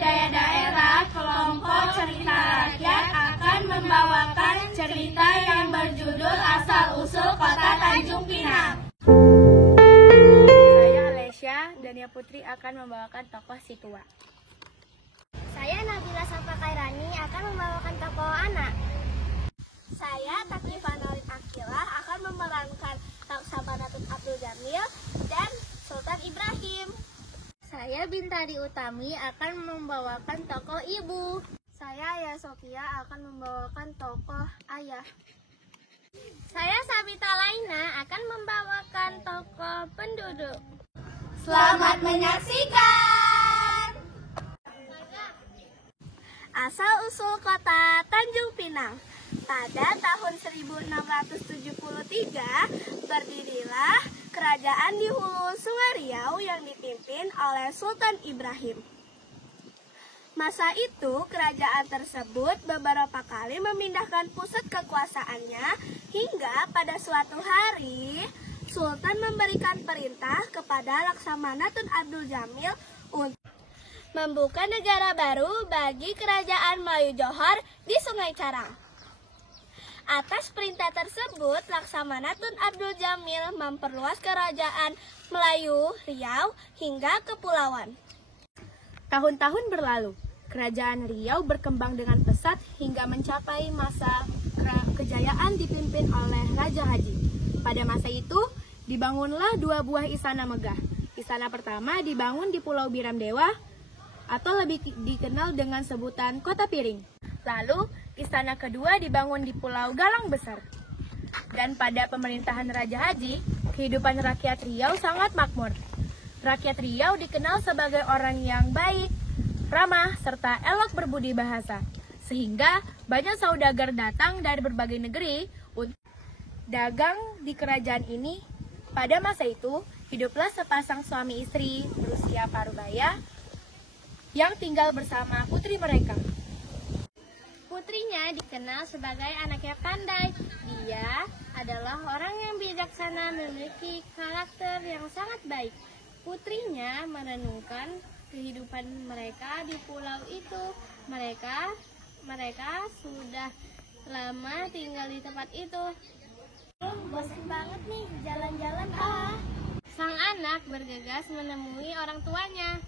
budaya daerah, kelompok cerita rakyat akan membawakan cerita yang berjudul Asal-usul Kota Tanjung Pinang. Saya Alesya, Dania Putri akan membawakan tokoh si tua. Saya Nabila Safa Kairani akan membawakan tokoh anak. Saya Takifah Nalin Akilah akan memerankan Laksamana Tun Abdul Jamil dan Sultan Ibrahim. Saya Bintari Utami akan membawakan tokoh ibu. Saya Aya Sofia akan membawakan tokoh ayah. Saya Sabita Laina akan membawakan tokoh penduduk. Selamat menyaksikan! Asal-usul kota Tanjung Pinang. Pada tahun 1673, berdirilah kerajaan di hulu Sungai Riau yang dipimpin oleh Sultan Ibrahim. Masa itu, kerajaan tersebut beberapa kali memindahkan pusat kekuasaannya hingga pada suatu hari, Sultan memberikan perintah kepada Laksamana Tun Abdul Jamil untuk membuka negara baru bagi kerajaan Melayu Johor di Sungai Carang. Atas perintah tersebut, Laksamana Tun Abdul Jamil memperluas kerajaan Melayu Riau hingga kepulauan. Tahun-tahun berlalu, kerajaan Riau berkembang dengan pesat hingga mencapai masa kejayaan dipimpin oleh Raja Haji. Pada masa itu, dibangunlah dua buah istana megah. Istana pertama dibangun di Pulau Biram Dewa, atau lebih dikenal dengan sebutan Kota Piring. Lalu, istana kedua dibangun di Pulau Galang Besar. Dan pada pemerintahan Raja Haji, kehidupan rakyat Riau sangat makmur. Rakyat Riau dikenal sebagai orang yang baik, ramah, serta elok berbudi bahasa. Sehingga banyak saudagar datang dari berbagai negeri untuk dagang di kerajaan ini. Pada masa itu, hiduplah sepasang suami istri berusia parubaya yang tinggal bersama putri mereka. Putrinya dikenal sebagai anak yang pandai. Dia adalah orang yang bijaksana, memiliki karakter yang sangat baik. Putrinya merenungkan kehidupan mereka di pulau itu. Mereka sudah lama tinggal di tempat itu. Bosan banget nih, jalan-jalan Sang anak bergegas menemui orang tuanya.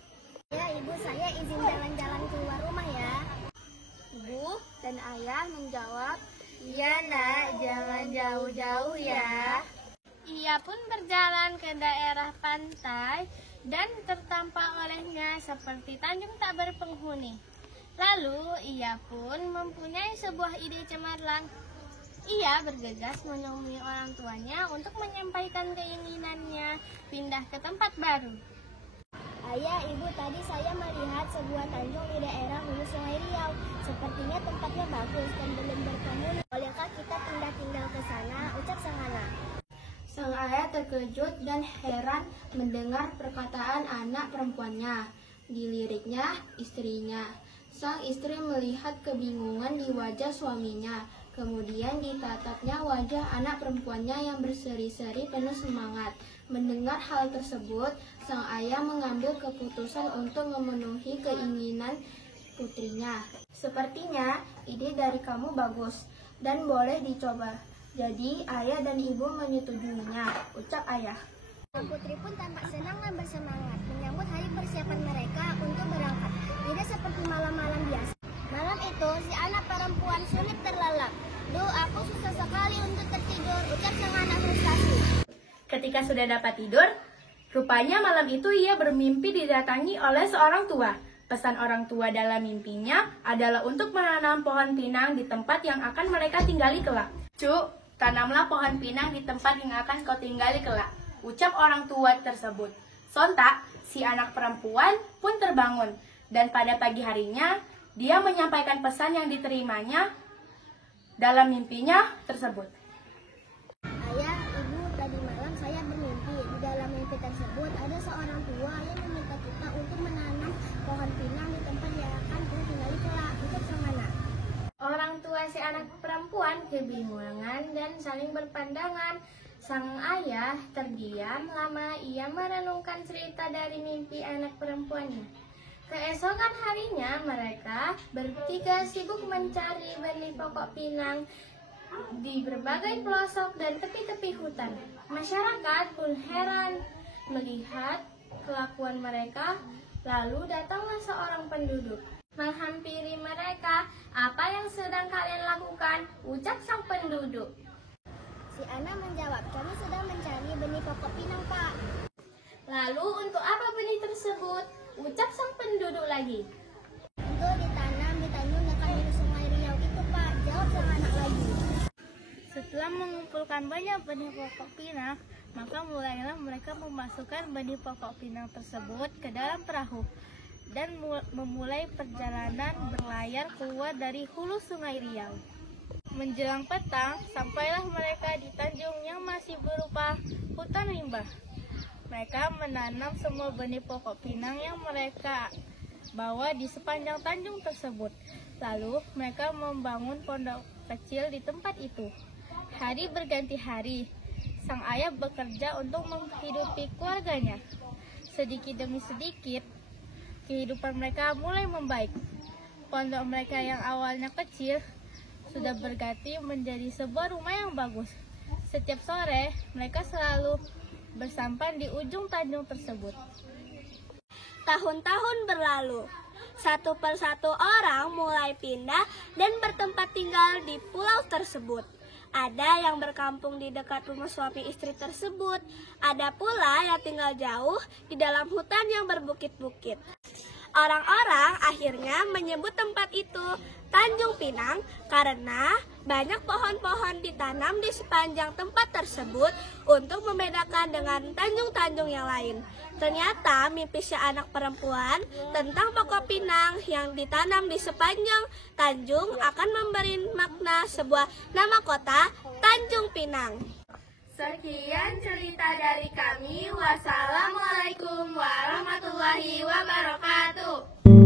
Ya, ibu, saya izin jalan-jalan keluar rumah ya. Ibu dan ayah menjawab, Iya nak, jangan jauh-jauh ya. ia pun berjalan ke daerah pantai dan tertampak olehnya seperti Tanjung tak berpenghuni. Lalu ia pun mempunyai sebuah ide cemerlang. Ia bergegas menemui orang tuanya untuk menyampaikan keinginannya pindah ke tempat baru. Ayah, ibu, tadi saya melihat sebuah tanjung di daerah hulu Sungai Riau. Sepertinya tempatnya bagus dan belum berpenghuni. Bolehkah kita tinggal ke sana? Ucap sang anak. Sang ayah terkejut dan heran mendengar perkataan anak perempuannya. Diliriknya istrinya. Sang istri melihat kebingungan di wajah suaminya. Kemudian ditatapnya wajah anak perempuannya yang berseri-seri penuh semangat. Mendengar hal tersebut, sang ayah mengambil keputusan untuk memenuhi keinginan putrinya. Sepertinya ide dari kamu bagus dan boleh dicoba. Jadi ayah dan ibu menyetujuinya, ucap ayah. Putri pun tampak senang dan bersemangat menyambut hari persiapan mereka untuk berangkat. Tidak seperti malam-malam biasa. Malam itu, si anak perempuan sulit terlelap. Duh, aku susah sekali untuk tertidur, ucap sang anak frustasi. Ketika sudah dapat tidur, rupanya malam itu ia bermimpi didatangi oleh seorang tua. Pesan orang tua dalam mimpinya adalah untuk menanam pohon pinang di tempat yang akan mereka tinggali kelak. Cuk, tanamlah pohon pinang di tempat yang akan kau tinggali kelak, ucap orang tua tersebut. Sontak, si anak perempuan pun terbangun, dan pada pagi harinya, dia menyampaikan pesan yang diterimanya dalam mimpinya tersebut. Ayah, ibu, tadi malam saya bermimpi. Di dalam mimpi tersebut ada seorang tua yang meminta kita untuk menanam pohon pinang di tempat yang akan kita tinggali kelak, ucap sang anak. Orang tua si anak perempuan kebingungan dan saling berpandangan. Sang ayah terdiam lama, ia merenungkan cerita dari mimpi anak perempuannya. Keesokan harinya mereka bertiga sibuk mencari benih pokok pinang di berbagai pelosok dan tepi-tepi hutan. Masyarakat pun heran melihat kelakuan mereka, lalu datanglah seorang penduduk menghampiri mereka. "Apa yang sedang kalian lakukan?" ucap sang penduduk. Si Ana menjawab, "Kami sedang mencari benih pokok pinang, Pak." "Lalu untuk apa benih tersebut?" ucap sang penduduk lagi. "Untuk ditanam di tanjung dekat hulu Sungai Riau itu, Pak," jawab sang anak lagi. Setelah mengumpulkan banyak benih pokok pinang, maka mulailah mereka memasukkan benih pokok pinang tersebut ke dalam perahu dan memulai perjalanan berlayar keluar dari hulu Sungai Riau. Menjelang petang, sampailah mereka di tanjung yang masih berupa hutan limbah. Mereka menanam semua benih pokok pinang yang mereka bawa di sepanjang tanjung tersebut. Lalu mereka membangun pondok kecil di tempat itu. Hari berganti hari, sang ayah bekerja untuk menghidupi keluarganya. Sedikit demi sedikit, kehidupan mereka mulai membaik. Pondok mereka yang awalnya kecil sudah berganti menjadi sebuah rumah yang bagus. Setiap sore, mereka selalu bersampan di ujung tanjung tersebut. Tahun-tahun berlalu. Satu persatu orang mulai pindah dan bertempat tinggal di pulau tersebut. Ada yang berkampung di dekat rumah suami istri tersebut. Ada pula yang tinggal jauh di dalam hutan yang berbukit-bukit. Orang-orang akhirnya menyebut tempat itu Tanjung Pinang karena banyak pohon-pohon ditanam di sepanjang tempat tersebut untuk membedakan dengan tanjung-tanjung yang lain. Ternyata mimpi si anak perempuan tentang pokok pinang yang ditanam di sepanjang tanjung akan memberi makna sebuah nama kota, Tanjung Pinang. Sekian cerita dari kami. Wassalamualaikum warahmatullahi wabarakatuh.